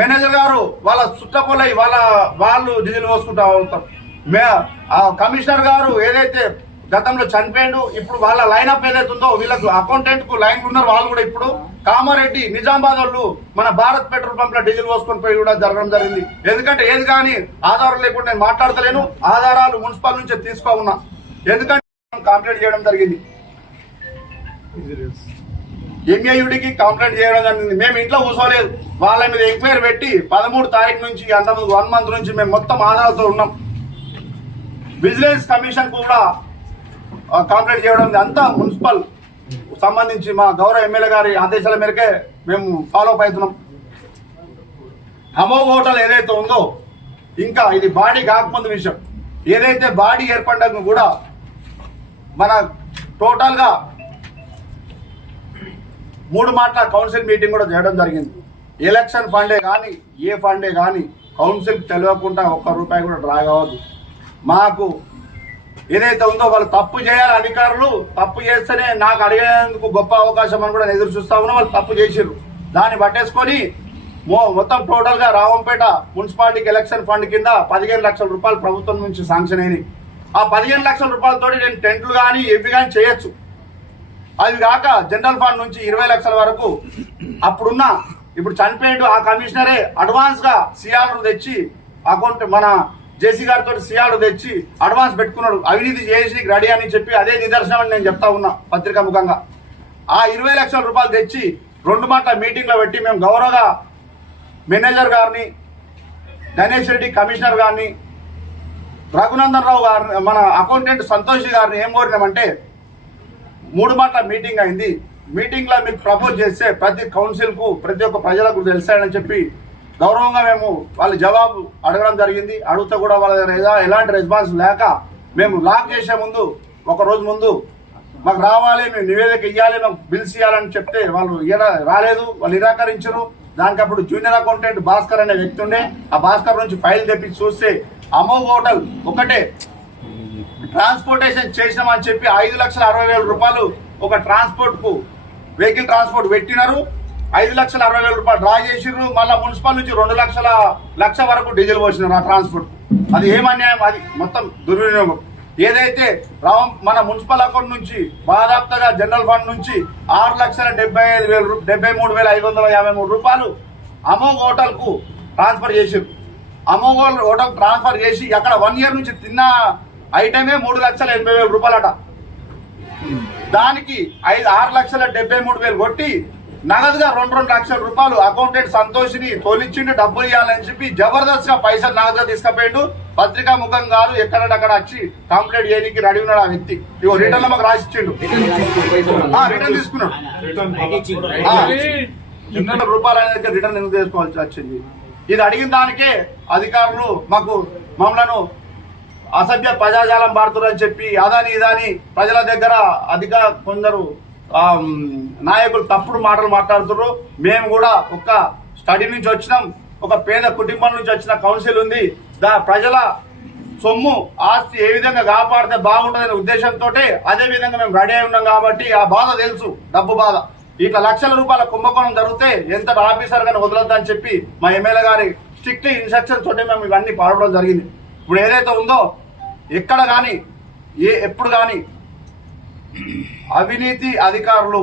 మేనేజర్ గారు వాళ్ళ చుట్టపొలై వాళ్ళు డీజిల్ పోసుకుంటా ఉంటారు. కమిషనర్ గారు ఏదైతే గతంలో చనిపోయాడు, ఇప్పుడు వాళ్ళ లైనప్ ఏదైతే ఉందో వీళ్ళకు అకౌంటెంట్ కు లైన్ ఉన్నారు, వాళ్ళు కూడా ఇప్పుడు కామారెడ్డి, నిజామాబాద్ వాళ్ళు మన భారత్ పెట్రోల్ పంప్ లో డీజిల్ పోసుకొని పోయి కూడా జరగడం జరిగింది. ఎందుకంటే ఏది కానీ ఆధారం లేకుండా నేను మాట్లాడతలేను, ఆధారాలు మున్సిపల్ నుంచి తీసుకో ఉన్నా. ఎందుకంటే కంప్లైంట్ చేయడం జరిగింది, ఎంఏయుడికి కంప్లైంట్ చేయడం జరిగింది. మేము ఇంట్లో కూర్చోలేదు, వాళ్ళ మీద ఎంక్వైరీ పెట్టి 13 తారీఖు నుంచి అంతకుముందు 1 మంత్ నుంచి మేము మొత్తం ఆధారాలతో ఉన్నాం. విజిలెన్స్ కమిషన్ కూడా కంప్లైంట్ చేయడం అంతా మున్సిపల్ సంబంధించి మా గౌరవ ఎమ్మెల్యే గారి ఆదేశాల మేరకే మేము ఫాలో అప్ అవుతున్నాం. అమోఘ హోటల్ ఏదైతే ఉందో ఇంకా ఇది బాడీ కాకముందు విషయం, ఏదైతే బాడీ ఏర్పడ్డాక కూడా మన టోటల్ గా 3 మాటల కౌన్సిల్ మీటింగ్ కూడా చేయడం జరిగింది. ఎలక్షన్ ఫండే కానీ ఏ ఫండే కానీ కౌన్సిల్ తెలియకుండా ₹1 కూడా డ్రా కావద్దు. మాకు ఏదైతే ఉందో వాళ్ళు తప్పు చేయాలి, అధికారులు తప్పు చేస్తేనే నాకు అడిగేందుకు గొప్ప అవకాశం అని కూడా ఎదురు చూస్తా ఉన్నా. వాళ్ళు తప్పు చేసిర్రు, దాన్ని పట్టేసుకొని మొత్తం టోటల్ గా రావంపేట మున్సిపాలిటీకి ఎలక్షన్ ఫండ్ కింద 15 లక్షల రూపాయలు ప్రభుత్వం నుంచి శాంక్షన్ అయినాయి. ఆ 15 లక్షల రూపాయలతో నేను టెంట్లు కానీ ఇవి కానీ చేయొచ్చు. అవి కాక జనరల్ ఫండ్ నుంచి 20 లక్షల వరకు ఇప్పుడు చనిపోయాడు ఆ కమిషనరే అడ్వాన్స్ గా సిఆర్ తెచ్చి అకౌంట్ మన జేసీ గారితో సిఆర్ తెచ్చి అడ్వాన్స్ పెట్టుకున్నాడు. అవినీతి చేసి రెడీ అని చెప్పి అదే నిదర్శనం అని నేను చెప్తా ఉన్నా పత్రికా ముఖంగా. ఆ 20 లక్షల రూపాయలు తెచ్చి 2 మాటల మీటింగ్ లో పెట్టి మేము గౌరవ మేనేజర్ గారిని, గణేష్ రెడ్డి కమిషనర్ గారిని, రఘునందన్ రావు గారిని, మన అకౌంటెంట్ సంతోష్ గారిని ఏం కోరినామంటే 3 మాటల మీటింగ్ అయింది. మీటింగ్ లో మీకు ప్రపోజ్ చేస్తే ప్రతి కౌన్సిల్ కు ప్రతి ఒక్క ప్రజలకు తెలిసాడని చెప్పి గౌరవంగా మేము వాళ్ళ జవాబు అడగడం జరిగింది. అడిగితే కూడా వాళ్ళ దగ్గర ఎలాంటి రెస్పాన్స్ లేక మేము లాక్ చేసే ముందు 1 రోజు ముందు మాకు రావాలి, మేము నివేదిక ఇవ్వాలి, మాకు బిల్స్ ఇవ్వాలని చెప్తే వాళ్ళు రాలేదు, వాళ్ళు నిరాకరించారు. దానికి అప్పుడు జూనియర్ అకౌంటెంట్ భాస్కర్ అనే వ్యక్తి ఉండే, ఆ భాస్కర్ నుంచి ఫైల్ తెప్పించి చూస్తే అమో హోటల్ ఒకటే ట్రాన్స్పోర్టేషన్ చేసినామని చెప్పి 5,60,000 రూపాయలు ఒక ట్రాన్స్పోర్ట్ కు వెహికల్ ట్రాన్స్పోర్ట్ పెట్టినారు. 5,60,000 రూపాయలు డ్రా చేసిర్రు. మళ్ళీ మున్సిపల్ నుంచి 2 లక్ష వరకు డీజిల్ పోసినారు ఆ ట్రాన్స్పోర్ట్. అది ఏమన్యాయం, అది మొత్తం దుర్వినియోగం. ఏదైతే మన మున్సిపల్ అకౌంట్ నుంచి బాధాప్తగా జనరల్ ఫండ్ నుంచి 6,73,553 రూపాయలు అమోఘ్ హోటల్ కు ట్రాన్స్ఫర్ చేసిర్రు. అమోఘ్ హోటల్ ట్రాన్స్ఫర్ చేసి అక్కడ 1 ఇయర్ నుంచి తిన్న ఐటమే 3,80,000 రూపాయలట. దానికి 6,73,000 కొట్టి నగదుగా 2 లక్షల రూపాయలు అకౌంటెంట్ సంతోష్ని తోలిచ్చిండు. డబ్బులు ఇవ్వాలని చెప్పి జబర్దస్త్ గా పైసలు నగదుగా తీసుకుపోయిండు. పత్రికా ముఖం కాదు, ఎక్కడక్కడ వచ్చి కంప్లైంట్ చేయడానికి రెడీ ఉన్నాడు ఆ వ్యక్తి. ఇగో రిటర్న్ మాకు రాసిచ్చిండు, రిటర్న్ తీసుకున్నాడు. రూపాయలు అనేది రిటర్న్ ఎందుకు తీసుకోవాల్సి వచ్చింది? ఇది అడిగిన దానికే అధికారులు మమ్మలను అసభ్య పదజాలం పాడుతున్నారని చెప్పి అదాని ఇదాని ప్రజల దగ్గర కొందరు నాయకులు తప్పుడు మాటలు మాట్లాడుతున్నారు. మేము కూడా ఒక స్టడీ నుంచి వచ్చినాం, ఒక పేద కుటుంబం నుంచి వచ్చిన కౌన్సిల్ ఉంది. ప్రజల సొమ్ము ఆస్తి ఏ విధంగా కాపాడితే బాగుంటుందనే ఉద్దేశంతో అదే విధంగా మేము రెడీ అయి ఉన్నాం. కాబట్టి ఆ బాధ తెలుసు, డబ్బు బాధ. ఇట్లా లక్షల రూపాయల కుంభకోణం జరిగితే ఎంత ఆఫీసర్ గాని వదలొద్దని చెప్పి మా ఎమ్మెల్యే గారి స్ట్రిక్ట్ ఇన్స్ట్రక్షన్ తోటి మేము ఇవన్నీ పాడడం జరిగింది. ఇప్పుడు ఏదైతే ఉందో ఎక్కడ కానీ ఎప్పుడు కానీ అవినీతి అధికారులు,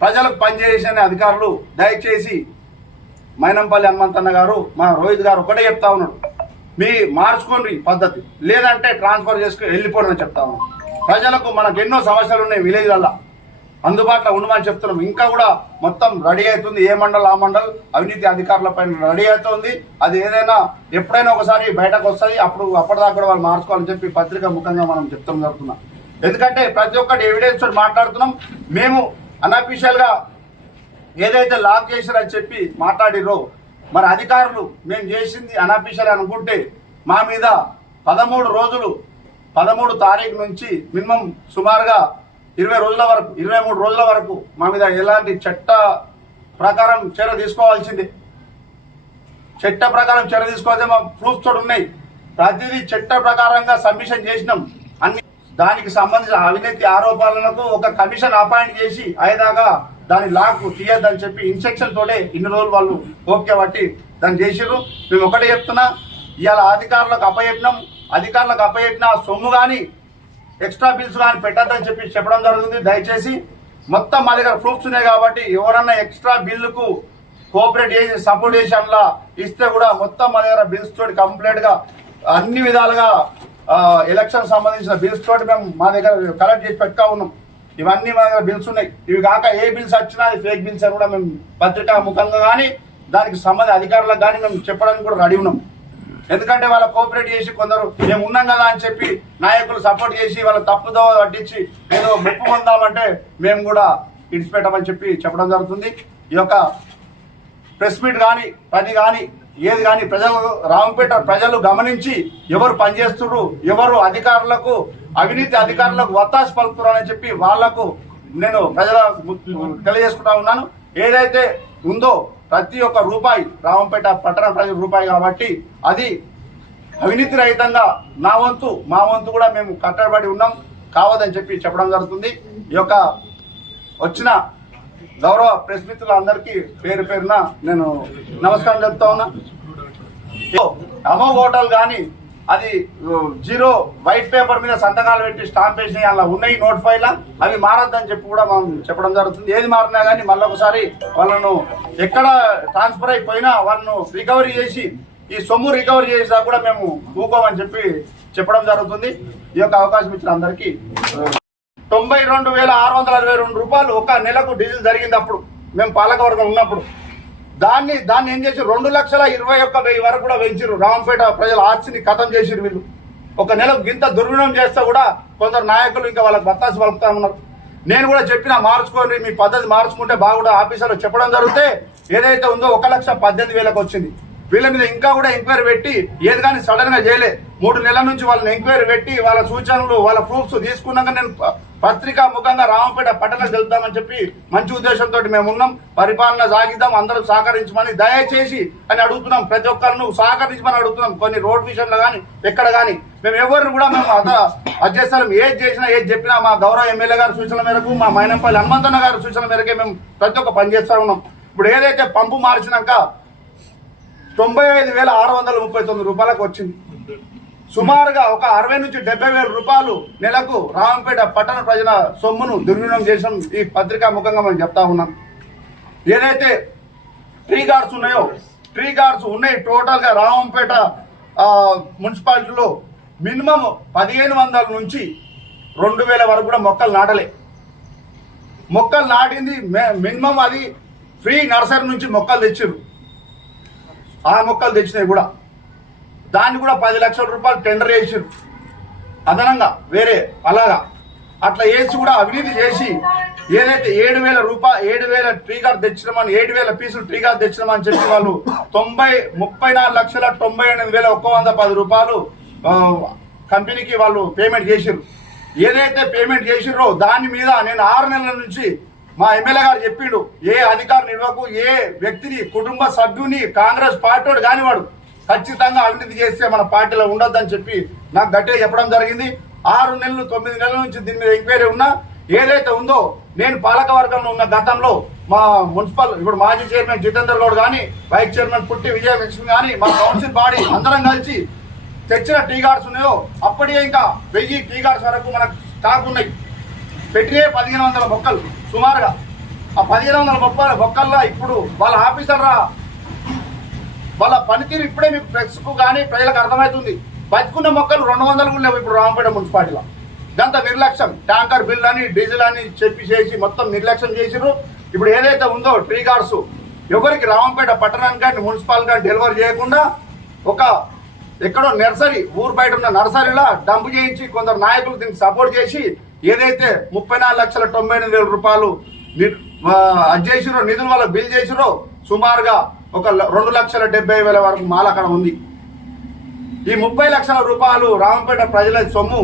ప్రజలకు పనిచేసిన అధికారులు దయచేసి మైనంపల్లి హనుమంతన్న గారు, మా రోహిత్ గారు ఒకటే చెప్తా ఉన్నాడు, మీ మార్చుకోండి పద్ధతి, లేదంటే ట్రాన్స్ఫర్ చేసుకుని వెళ్ళిపోరని చెప్తా ఉన్నాడు. ప్రజలకు మనకు ఎన్నో సమస్యలు ఉన్నాయి విలేజ్ వల్ల, అందుబాటులో ఉండమని చెప్తున్నాం. ఇంకా కూడా మొత్తం రెడీ అవుతుంది, ఏ మండల్ ఆ మండల్ అవినీతి అధికారుల పైన రెడీ అవుతుంది. అది ఏదైనా ఎప్పుడైనా ఒకసారి బయటకు వస్తుంది, అప్పటిదాకా కూడా వాళ్ళు మార్చుకోవాలని చెప్పి పత్రికా ముఖంగా మనం చెప్తాం జరుగుతున్నాం. ఎందుకంటే ప్రతి ఒక్కటి ఎవిడెన్స్ తోటి మాట్లాడుతున్నాం. మేము అన్అఫీషియల్ గా ఏదైతే లాక్ చేశారని చెప్పి మాట్లాడిరో, మరి అధికారులు మేము చేసింది అన్అఫీషియల్ అనుకుంటే మా మీద 13 తారీఖు నుంచి మినిమం సుమారుగా 23 రోజుల వరకు మా మీద ఎలాంటి చట్ట ప్రకారం చర్య తీసుకోవాల్సిందే. చట్ట ప్రకారం చర్య తీసుకోవాల్సిందే. మా ప్రూఫ్స్ తోటి ఉన్నాయి. ప్రతిదీ చట్ట ప్రకారంగా సబ్మిషన్ చేసినాం. అన్ని దానికి సంబంధించిన అవినీతి ఆరోపణలకు ఒక కమిషన్ అపాయింట్ చేసి అయ్యేదాకా దాని లాక్ తీయద్దని చెప్పి ఇన్స్ట్రక్షన్ తోటే ఇన్ని రోజులు వాళ్ళు ఓపిక పట్టి దాన్ని చేసిర్రు. మేము ఒకటే చెప్తున్నా, ఇవాళ అధికారులకు అప్పచెప్పిన సొమ్ము కానీ ఎక్స్ట్రా బిల్స్ కానీ పెట్టద్దని చెప్పి చెప్పడం జరుగుతుంది. దయచేసి మొత్తం మా దగ్గర ప్రూఫ్స్ ఉన్నాయి కాబట్టి ఎవరన్నా ఎక్స్ట్రా బిల్లుకు కోఆపరేట్ చేసి సపోర్ట్ చేసి అట్లా ఇస్తే కూడా మొత్తం మా దగ్గర బిల్స్ తోటి కంప్లీట్ గా అన్ని విధాలుగా ఎలక్షన్ సంబంధించిన బిల్స్ తోటి మేము మా దగ్గర కలెక్ట్ చేసి పెట్టుగా ఉన్నాం. ఇవన్నీ మా దగ్గర బిల్స్ ఉన్నాయి. ఇవి కాక ఏ బిల్స్ వచ్చినా అది ఫేక్ బిల్స్ అని కూడా మేము పత్రికా ముఖంగా కానీ దానికి సంబంధించిన అధికారులకు కానీ మేము చెప్పడానికి కూడా రెడీ ఉన్నాం. ఎందుకంటే వాళ్ళ కోఆపరేట్ చేసి కొందరు మేము ఉన్నాం కదా అని చెప్పి నాయకులు సపోర్ట్ చేసి వాళ్ళ తప్పుదో పట్టించి ఏదో మెప్పు పొందామంటే మేము కూడా ఇడిచిపెట్టమని చెప్పి చెప్పడం జరుగుతుంది. ఈ యొక్క ప్రెస్ మీట్ కానీ ఏది కానీ రామంపేట ప్రజలు గమనించి ఎవరు పనిచేస్తున్నారు, ఎవరు అవినీతి అధికారులకు ఒత్తాసు పలుకుతున్నారని చెప్పి వాళ్లకు నేను తెలియజేసుకుంటా ఉన్నాను. ఏదైతే ఉందో ప్రతి ఒక్క రూపాయి రామంపేట పట్టణ ప్రజల రూపాయి కాబట్టి అది అవినీతి రహితంగా మా వంతు కూడా మేము కట్టబడి ఉన్నాం కావద్దని చెప్పి చెప్పడం జరుగుతుంది. ఈ యొక్క వచ్చిన గౌరవ ప్రెస్ మిత్రులందరికీ పేరున నేను నమస్కారం చెప్తా ఉన్నా. అమోఘ్ హోటల్ కానీ అది 0 వైట్ పేపర్ మీద సంతకాలు పెట్టి స్టాంప్ వేసి అలా ఉన్నాయి నోట్ ఫైల్, అవి మారద్దని చెప్పి కూడా మనం చెప్పడం జరుగుతుంది. ఏది మారినా కానీ మళ్ళీ ఒకసారి వాళ్ళను ఎక్కడ ట్రాన్స్ఫర్ అయిపోయినా వాళ్ళను రికవరీ చేసి ఈ సొమ్ము రికవరీ చేసినా కూడా మేము ఊకోమని చెప్పి చెప్పడం జరుగుతుంది. ఈ యొక్క అవకాశం ఇచ్చిన అందరికీ 92,662 రూపాయలు ఒక నెలకు డీజిల్ జరిగింది. అప్పుడు మేము పాలకవర్గం ఉన్నప్పుడు దాన్ని ఏం చేసి 2,21,000 వరకు కూడా పెంచారు. రామంపేట ప్రజల ఆస్తిని ఖతం చేసిరు వీళ్ళు. ఒక నెలకు గింత దుర్వినియోగం చేస్తే కూడా కొందరు నాయకులు ఇంకా వాళ్ళకి బత్తాసు పలుకుతా ఉన్నారు. నేను కూడా చెప్పినా మార్చుకోండి, మీ పద్ధతి మార్చుకుంటే బాగుండా ఆఫీసర్లు చెప్పడం జరిగితే ఏదైతే ఉందో 1,18,000 వచ్చింది. వీళ్ళ మీద ఇంకా కూడా ఎంక్వైరీ పెట్టి ఏది కానీ సడన్ గా చేయలే. 3 నెలల నుంచి వాళ్ళని ఎంక్వైరీ పెట్టి వాళ్ళ సూచనలు వాళ్ళ ప్రూఫ్స్ తీసుకున్నాక నేను పత్రికా ముఖంగా రామంపేట పట్టణం వెళ్తామని చెప్పి మంచి ఉద్దేశంతో మేము ఉన్నాం. పరిపాలన సాగిద్దాం, అందరూ సహకరించమని దయచేసి అని అడుగుతున్నాం. ప్రతి ఒక్కరిని సహకరించమని అడుగుతున్నాం. కొన్ని రోడ్ విషయంలో కానీ ఎక్కడ కానీ మేము ఎవరిని కూడా మేము అధ్యక్షులం ఏది చేసినా ఏది చెప్పినా మా గౌరవ ఎమ్మెల్యే గారి సూచనల మేరకు, మా మైనంపల్లి హనుమంతన్న గారి సూచనల మేరకే మేము ప్రతి ఒక్క పని చేస్తూ ఉన్నాం. ఇప్పుడు ఏదైతే పంపు మార్చినాక 95,639 రూపాయలకు వచ్చింది. సుమారుగా ఒక 60 నుంచి 70,000 రూపాయలు నెలకు రామంపేట పట్టణ ప్రజల సొమ్మును దుర్వినియోగం చేసాం. ఈ పత్రికా ముఖంగా మనం చెప్తా ఉన్నాం. ఏదైతే ట్రీ గార్డ్స్ ఉన్నాయో, ట్రీ గార్డ్స్ ఉన్నాయి టోటల్ గా రామంపేట మున్సిపాలిటీలో మినిమం 1,500 నుంచి 2,000 వరకు కూడా మొక్కలు నాటలే. మొక్కలు నాటింది మినిమం అది ఫ్రీ నర్సరీ నుంచి మొక్కలు తెచ్చారు. ఆ మొక్కలు తెచ్చినాయి కూడా దాన్ని కూడా 10 లక్షల రూపాయలు టెండర్ చేసారు అదనంగా వేరే అలాగా. అట్లా వేసి కూడా అవినీతి చేసి ఏదైతే 7,000 ట్రీ గార్డ్ తెచ్చినామని 7,000 పీసులు ట్రీ గార్డ్ తెచ్చినామని చెప్పి వాళ్ళు 34,98,110 రూపాయలు కంపెనీకి వాళ్ళు పేమెంట్ చేసారు. ఏదైతే పేమెంట్ చేసిర్రో దాని మీద నేను 6 నెలల నుంచి మా ఎమ్మెల్యే గారు చెప్పిండు, ఏ అధికార నిర్వహకు ఏ వ్యక్తిని కుటుంబ సభ్యుని కాంగ్రెస్ పార్టీ వాడు కానివాడు ఖచ్చితంగా అవినీతి చేస్తే మన పార్టీలో ఉండొద్దని చెప్పి నాకు గట్టిగా చెప్పడం జరిగింది. 6 నెలలు 9 నెలల నుంచి దీని మీద ఎంక్వైరీ ఉన్నా ఏదైతే ఉందో నేను పాలక వర్గంలో ఉన్న గతంలో మా మున్సిపల్ ఇప్పుడు మాజీ చైర్మన్ జితేందర్ గౌడ్ కానీ, వైస్ చైర్మన్ పుట్టి విజయలక్ష్మి కానీ మా కౌన్సిల్ బాడీ అందరం కలిసి తెచ్చిన టీ గార్డ్స్ ఉన్నాయో అప్పటికే ఇంకా 1000 టీ గార్డ్స్ వరకు మనకు స్టాక్ ఉన్నాయి. పెట్టినే 1,500 మొక్కలు సుమారుగా. ఆ 1,500 మొక్కల్లో ఇప్పుడు వాళ్ళ ఆఫీసర్రా వాళ్ళ పనితీరు ఇప్పుడే మీకు ప్రెస్కు కానీ ప్రజలకు అర్థమవుతుంది. బతుకున్న మొక్కలు 200 కూడా లేవు ఇప్పుడు రామంపేట మున్సిపాలిటీలో. ఇదంతా నిర్లక్ష్యం. ట్యాంకర్ బిల్ అని డీజిల్ అని చెప్పి చేసి మొత్తం నిర్లక్ష్యం చేసిర్రు. ఇప్పుడు ఏదైతే ఉందో ట్రీ గార్డ్స్ ఎవరికి రామంపేట పట్టణానికి కానీ మున్సిపాలిటీ కానీ డెలివరీ చేయకుండా ఒక ఎక్కడో నర్సరీ ఊరు బయట ఉన్న నర్సరీలో డంపు చేయించి కొందరు నాయకులు దీనికి సపోర్ట్ చేసి ఏదైతే 34,98,000 రూపాయలు అది చేసిరో నిధులు వాళ్ళ బిల్ చేసిరో సుమారుగా ఒక 2,70,000 వరకు మాల అక్కడ ఉంది. ఈ 30 లక్షల రూపాయలు రామంపేట ప్రజల సొమ్ము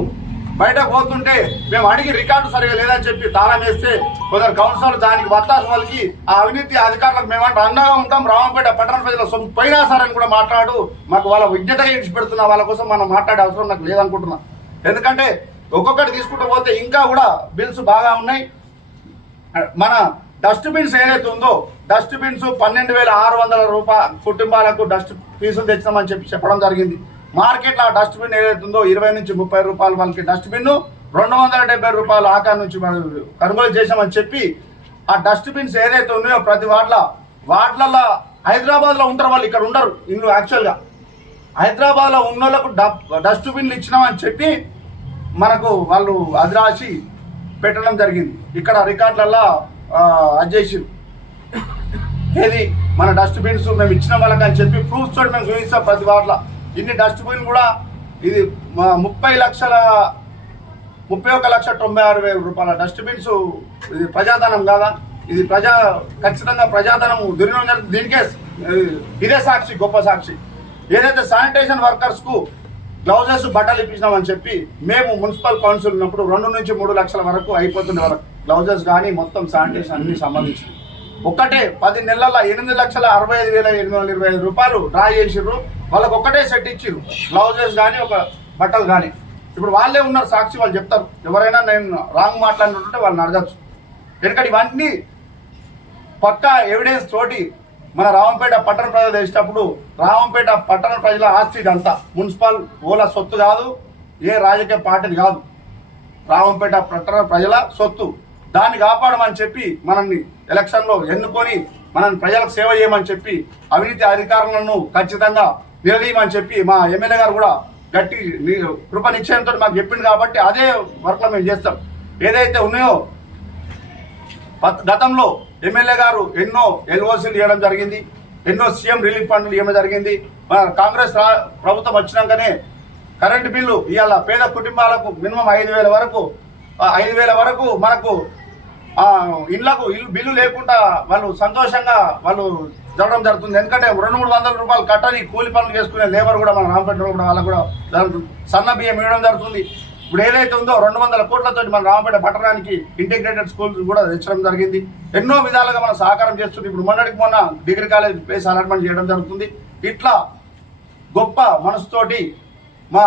బయటకు పోతుంటే మేము అడిగి రికార్డు సరిగా లేదని చెప్పి తాళం వేస్తే కొందరు కౌన్సిలర్లు దానికి వత్తాసు వాళ్ళకి ఆ అవినీతి అధికారులకు మేమంటే అండగా ఉంటాం, రామంపేట పట్టణ ప్రజల సొమ్ము పోయినా సరే అని కూడా మాట్లాడు మాకు వాళ్ళ విజ్ఞతగా ఇచ్చిపెడుతున్నా. వాళ్ళ కోసం మనం మాట్లాడే అవసరం నాకు లేదనుకుంటున్నా. ఎందుకంటే ఒక్కొక్కటి తీసుకుంటూ పోతే ఇంకా కూడా బిల్స్ బాగా ఉన్నాయి. మన డస్ట్బిన్స్ ఏదైతే ఉందో డస్ట్బిన్స్ 12,600 రూపాయల కుటుంబాలకు డస్ట్ ఫీజులు తెచ్చినామని చెప్పడం జరిగింది. మార్కెట్లో ఆ డస్ట్బిన్ ఏదైతే ఉందో 20 నుంచి 30 రూపాయలు వాళ్ళకి డస్ట్బిన్ 270 రూపాయలు ఆకార నుంచి మనం కొనుగోలు చేసామని చెప్పి ఆ డస్ట్బిన్స్ ఏదైతే ఉన్నాయో ప్రతి వార్డులలో హైదరాబాద్ లో ఉంటారు వాళ్ళు, ఇక్కడ ఉండరు. ఇల్లు యాక్చువల్గా హైదరాబాద్ లో ఉన్న వాళ్ళకు డస్ట్బిన్లు ఇచ్చినామని చెప్పి మనకు వాళ్ళు అది రాసి పెట్టడం జరిగింది. ఇక్కడ రికార్డులలో అజేసి ఏది మన డస్ట్బిన్స్ మేము ఇచ్చిన వాళ్ళకి అని చెప్పి ప్రూఫ్స్ తోటి మేము చూపిస్తాం ప్రతి వార్డులో. ఇన్ని డస్ట్బిన్ కూడా ఇది 31,96,000 రూపాయల డస్ట్బిన్స్. ఇది ప్రజాధనం కాదా? ఇది ఖచ్చితంగా ప్రజాధనం దుర్వినియోగం. దీనికే ఇదే సాక్షి, గొప్ప సాక్షి. ఏదైతే శానిటేషన్ వర్కర్స్ కు గ్లౌజెస్ బట్టలు ఇప్పించినామని చెప్పి మేము మున్సిపల్ కౌన్సిల్ ఉన్నప్పుడు 2 నుంచి 3 లక్షల వరకు అయిపోతుంది వాళ్ళకి గ్లౌజెస్ కానీ మొత్తం శానిటేషన్ అన్ని సంబంధించి. ఒక్కటే 10 నెలల్లో 8,65,825 రూపాయలు డ్రా చేసిర్రు. వాళ్ళకి ఒక్కటే సెట్ ఇచ్చిర్రు గ్లౌజెస్ కానీ ఒక బట్టలు కానీ. ఇప్పుడు వాళ్ళే ఉన్నారు సాక్షి, వాళ్ళు చెప్తారు. ఎవరైనా నేను రాంగ్ మాట్లాడినట్టుంటే వాళ్ళని అడగచ్చు. ఎందుకంటే ఇవన్నీ పక్కా ఎవిడెన్స్ తోటి మన రామంపేట పట్టణ ప్రజలు వేసేటప్పుడు రామంపేట పట్టణ ప్రజల ఆస్తి ఇదంతా మున్సిపల్ ఓల సొత్తు కాదు, ఏ రాజకీయ పార్టీది కాదు, రామంపేట పట్టణ ప్రజల సొత్తు. దాన్ని కాపాడమని చెప్పి మనల్ని ఎలక్షన్లో ఎన్నుకొని మనల్ని ప్రజలకు సేవ చేయమని చెప్పి అవినీతి అధికారులను ఖచ్చితంగా నిలదీయమని చెప్పి మా ఎమ్మెల్యే గారు కూడా గట్టి కృప నిశ్చయంతో మాకు చెప్పింది కాబట్టి అదే వర్క్లో మేము చేస్తాం. ఏదైతే ఉన్నాయో గతంలో ఎమ్మెల్యే గారు ఎన్నో ఎల్ఓసీలు ఇవ్వడం జరిగింది, ఎన్నో సీఎం రిలీఫ్ ఫండ్లు ఇవ్వడం జరిగింది. మన కాంగ్రెస్ ప్రభుత్వం వచ్చినాకనే కరెంటు బిల్లు ఇవాళ పేద కుటుంబాలకు మినిమం 5,000 వరకు మనకు ఇళ్లకు బిల్లు లేకుండా వాళ్ళు సంతోషంగా వాళ్ళు జరగడం జరుగుతుంది. ఎందుకంటే 200-300 రూపాయలు కట్టని కూలి పనులు చేసుకునే లేబర్ కూడా మన రామపేటలో కూడా వాళ్ళకు కూడా జరుగుతుంది. సన్న బియ్యం ఇవ్వడం జరుగుతుంది. ఇప్పుడు ఏదైతే ఉందో 200 కోట్లతో మన రామపేట పట్టణానికి ఇంటిగ్రేటెడ్ స్కూల్ కూడా తెచ్చడం జరిగింది. ఎన్నో విధాలుగా మనం సహకారం చేస్తుంది. ఇప్పుడు మొన్న డిగ్రీ కాలేజ్ ప్లేస్ అలాట్మెంట్ చేయడం జరుగుతుంది. ఇట్లా గొప్ప మనసుతోటి మా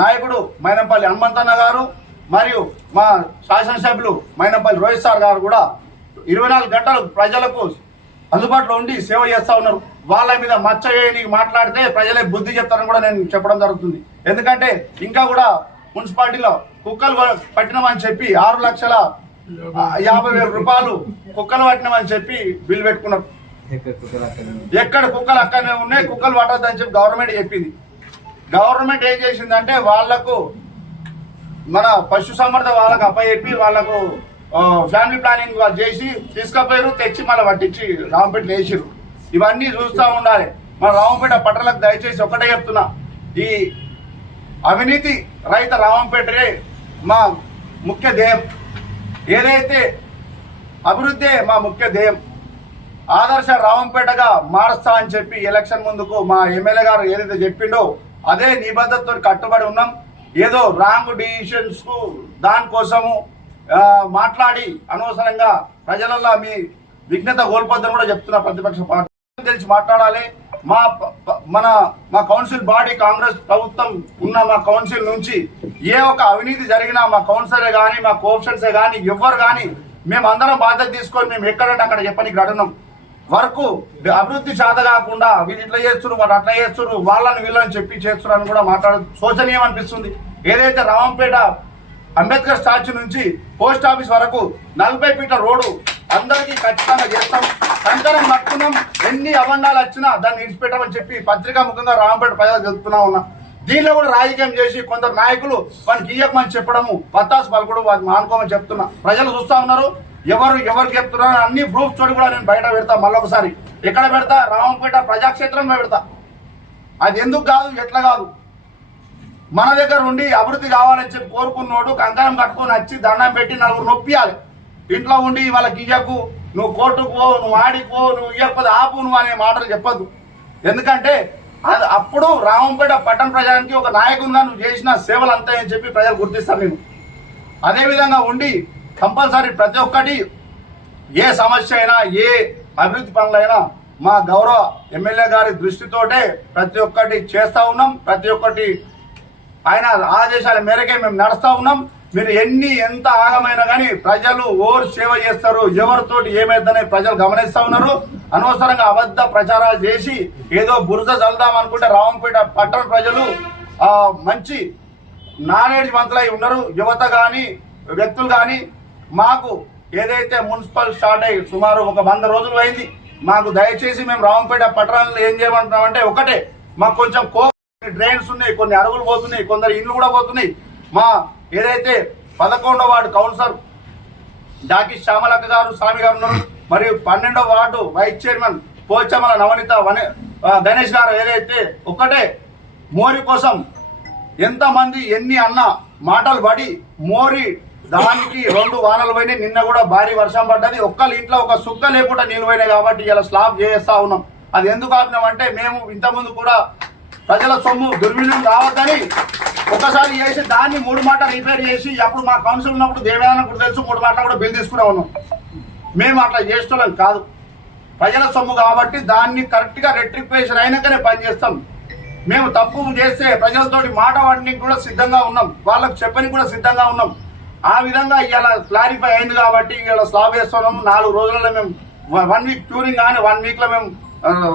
నాయకుడు మైనంపల్లి హనుమంతన్న గారు మరియు మా శాసనసభ్యులు మైనంపల్లి రోహిత్ సార్ గారు కూడా 24 గంటలు ప్రజలకు అందుబాటులో ఉండి సేవ చేస్తూ ఉన్నారు. వాళ్ళ మీద మచ్చ వేయని మాట్లాడితే ప్రజలే బుద్ధి చెప్తారని కూడా నేను చెప్పడం జరుగుతుంది. ఎందుకంటే ఇంకా కూడా మున్సిపాలిటీలో కుక్కలు పట్టినామని చెప్పి 6,50,000 రూపాయలు కుక్కలు పట్టినామని చెప్పి బిల్లు పెట్టుకున్నారు. ఎక్కడ కుక్కలు అక్కడనే ఉన్నాయి, కుక్కలు పట్టొద్దని చెప్పి గవర్నమెంట్ చెప్పింది. గవర్నమెంట్ ఏం చేసిందంటే వాళ్లకు మన పశు సంవర్ధ వాళ్ళకు అప్పచెప్పి వాళ్లకు ఫ్యామిలీ ప్లానింగ్ చేసి తీసుకపోయారు, తెచ్చి మళ్ళీ పట్టించి రామపేట వేసిరు. ఇవన్నీ చూస్తూ ఉండాలి. మన రామపేట పట్టణాలకు దయచేసి ఒకటే చెప్తున్నా, ఈ అవినీతి రహిత రామపేటనే మా ముఖ్య ధ్యేయం. ఏదైతే అభివృద్ధి మా ముఖ్య ధ్యేయం, ఆదర్శ రామంపేటగా మారుస్తా అని చెప్పి ఎలక్షన్ ముందుకు మా ఎమ్మెల్యే గారు ఏదైతే చెప్పిండో అదే నిబద్ధతతో కట్టుబడి ఉన్నాం. ఏదో రాంగ్ డిసిషన్స్ కు దానికోసము మాట్లాడి అనవసరంగా ప్రజలలో మీ విఘ్నత కోల్పోద్దని కూడా చెప్తున్నా. ప్రతిపక్ష పార్టీ తెలిసి మాట్లాడాలి. మా కౌన్సిల్ బాడీ కాంగ్రెస్ ప్రభుత్వం ఉన్న మా కౌన్సిల్ నుంచి ఏ ఒక అవినీతి జరిగినా మా కౌన్సిలరే కానీ మా కోఆప్షన్సే కానీ ఎవ్వరు కానీ మేము అందరం బాధ్యత తీసుకొని మేము ఎక్కడంటే అక్కడ చెప్పనికి అడుగున్నాం. వర్క్ అభివృద్ధి శాత కాకుండా వీళ్ళు ఇట్లా చేస్తున్నారు, వాళ్ళు అట్లా చేస్తున్నారు, వాళ్ళని వీళ్ళని చెప్పి చేస్తున్నారు అని కూడా శోచనీయం అనిపిస్తుంది. ఏదైతే రామంపేట అంబేద్కర్ స్టాచ్యూ నుంచి పోస్ట్ ఆఫీస్ వరకు 40 ఫీట్ల రోడ్డు అందరికీ ఖచ్చితంగా చేస్తాం. కంకరం పట్టుకున్నాం. ఎన్ని అబండాలు వచ్చినా దాన్ని విడిచిపెట్టమని చెప్పి పత్రికా ముఖంగా రామంపేట ప్రజలకు తెలుపుతున్నా ఉన్నా. దీనిలో కూడా రాజకీయం చేసి కొందరు నాయకులు వానికి ఇయ్యకమని చెప్పడము, పత్తాసు పలుకుడు వాటిని మానుకోమని చెప్తున్నా. ప్రజలు చూస్తా ఉన్నారు. ఎవరు చెప్తున్నారు అన్ని ప్రూఫ్స్ తోటి కూడా నేను బయట పెడతా. మళ్ళొకసారి ఎక్కడ పెడతా? రామంపేట ప్రజాక్షేత్రంలో పెడతా. అది ఎందుకు కాదు, ఎట్లా కాదు, మన దగ్గర ఉండి అభివృద్ధి కావాలని చెప్పి కోరుకున్నోడు కంకణం కట్టుకొని వచ్చి దండం పెట్టి నలుగురు నొప్పియాలి. ఇంట్లో ఉండి వాళ్ళకి ఇయ్యకు, నువ్వు కోర్టుకు పో, నువ్వు ఆడిపో, నువ్వు ఇయ్యకపోతే ఆపు నువ్వు అనే మాటలు చెప్పద్దు. ఎందుకంటే అది అప్పుడు రామంపేట పట్టణ ప్రజానికి ఒక నాయకునిగా నువ్వు చేసిన సేవలు అంతాయని చెప్పి ప్రజలు గుర్తిస్తాను. నేను అదేవిధంగా ఉండి కంపల్సరీ ప్రతి ఒక్కటి ఏ సమస్య అయినా ఏ అభివృద్ధి పనులైనా మా గౌరవ ఎమ్మెల్యే గారి దృష్టితోటే ప్రతి ఒక్కటి చేస్తూ ఉన్నాం. ప్రతి ఒక్కటి ఆయన ఆదేశాల మేరకే మేము నడుస్తూ ఉన్నాం. మీరు ఎంత ఆగమైనా కానీ ప్రజలు ఓరు సేవ చేస్తారు, ఎవరితోటి ఏమైందని ప్రజలు గమనిస్తూ ఉన్నారు. అనవసరంగా అబద్ధ ప్రచారాలు చేసి ఏదో బురద చల్దాం అనుకుంటే రామంపేట పట్టణ ప్రజలు మంచి నాలెడ్జ్ వంతులై ఉన్నారు. యువత కానీ వ్యక్తులు కానీ మాకు ఏదైతే మున్సిపల్ స్టార్ట్ అయ్యి సుమారు ఒక 100 రోజులు అయింది. మాకు దయచేసి మేము రామంపేట పట్టణంలో ఏం చేయమంటున్నామంటే ఒకటే, మాకు కొంచెం డ్రైన్స్ ఉన్నాయి, కొన్ని అరుగులు పోతున్నాయి, కొందరు ఇండ్లు కూడా పోతున్నాయి. మా ఏదైతే 11వ వార్డు కౌన్సిలర్ డాకి శ్యామలక్క గారు స్వామి గారు ఉన్నారు, మరియు 12వ వార్డు వైస్ చైర్మన్ పోచమల నవనీత గణేష్ గారు ఏదైతే ఒకటే మోరి కోసం ఎంతమంది ఎన్ని అన్న మాటలు పడి మోరి దానికి 2 వానలు పోయినాయి. నిన్న కూడా భారీ వర్షం పడ్డది. ఒక్కళ్ళ ఇంట్లో ఒక సుక్క లేకుండా నీళ్ళు పోయినాయి. కాబట్టి ఇలా స్లాబ్ చేస్తా ఉన్నాం. అది ఎందుకు ఆపినామంటే మేము ఇంతకుముందు కూడా ప్రజల సొమ్ము దుర్వినియోగం రావద్దని ఒకసారి చేసి దాన్ని 3 మాటలు రిపేర్ చేసి అప్పుడు మా కౌన్సిల్ ఉన్నప్పుడు దేవేదాన కూడా తెలుసు 3 మాటలు కూడా బిల్ తీసుకునే ఉన్నాం. మేము అట్లా చేస్తున్నాం కాదు, ప్రజల సొమ్ము కాబట్టి దాన్ని కరెక్ట్ గా రెట్రిఫికేషన్ అయినాకనే పనిచేస్తాం. మేము తప్పు చేస్తే ప్రజలతోటి మాట వాడడానికి కూడా సిద్ధంగా ఉన్నాం, వాళ్ళకు చెప్పని కూడా సిద్ధంగా ఉన్నాం. ఆ విధంగా ఇవాళ క్లారిఫై అయింది కాబట్టి ఇవాళ స్లాబ్ వేస్తున్నాము. 4 రోజులలో మేము 1 వీక్ క్యూరింగ్ కానీ 1 వీక్ లో మేము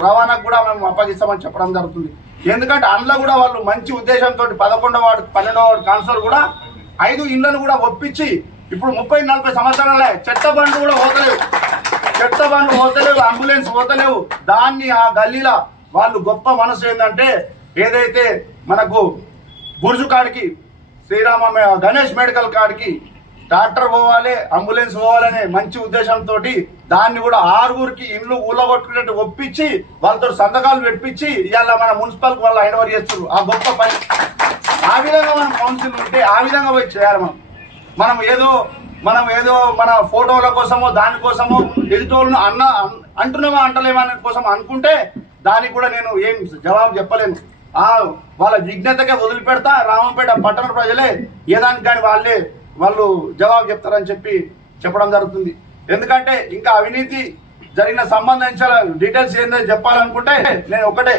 రవాణాకు కూడా మేము అప్పగిస్తామని చెప్పడం జరుగుతుంది. ఎందుకంటే అందులో కూడా వాళ్ళు మంచి ఉద్దేశంతో 11వ వార్డు 12వ వార్డు కౌన్సిలర్ కూడా 5 ఇళ్లను కూడా ఒప్పించి ఇప్పుడు 30-40 సంవత్సరాలే చెత్త బండ్లు కూడా పోతలేవు, అంబులెన్స్ పోతలేవు. దాన్ని ఆ గల్లీలో వాళ్ళు గొప్ప మనసు ఏంటంటే ఏదైతే మనకు బుర్జు కాడికి శ్రీరామ గణేష్ మెడికల్ కాడికి డాక్టర్ పోవాలి, అంబులెన్స్ పోవాలనే మంచి ఉద్దేశంతో దాన్ని కూడా 6గురికి ఇండ్లు ఊళ్ళగొట్టుకున్నట్టు ఒప్పించి వాళ్ళతో సంతకాలు పెట్టించి ఇవాళ మన మున్సిపల్ వాళ్ళు హ్యాండ్ ఓవర్ చేస్తారు. ఆ గొప్ప పని ఆ విధంగా మనం కౌన్సిల్ ఉంటే ఆ విధంగా పోయి చేయాలి. మనం ఏదో మన ఫోటోల కోసమో దానికోసమో ఎదుటోళ్ళను అంటున్నామా అంటలేమా అనే కోసం అనుకుంటే దానికి కూడా నేను ఏం జవాబు చెప్పలేను. వాళ్ళ విజ్ఞతకే వదిలిపెడతా. రామంపేట పట్టణ ప్రజలే ఏదానికి కానీ వాళ్ళు జవాబు చెప్తారని చెప్పడం జరుగుతుంది. ఎందుకంటే ఇంకా అవినీతి జరిగిన సంబంధించిన డీటెయిల్స్ ఏందో చెప్పాలనుకుంటే నేను ఒకటే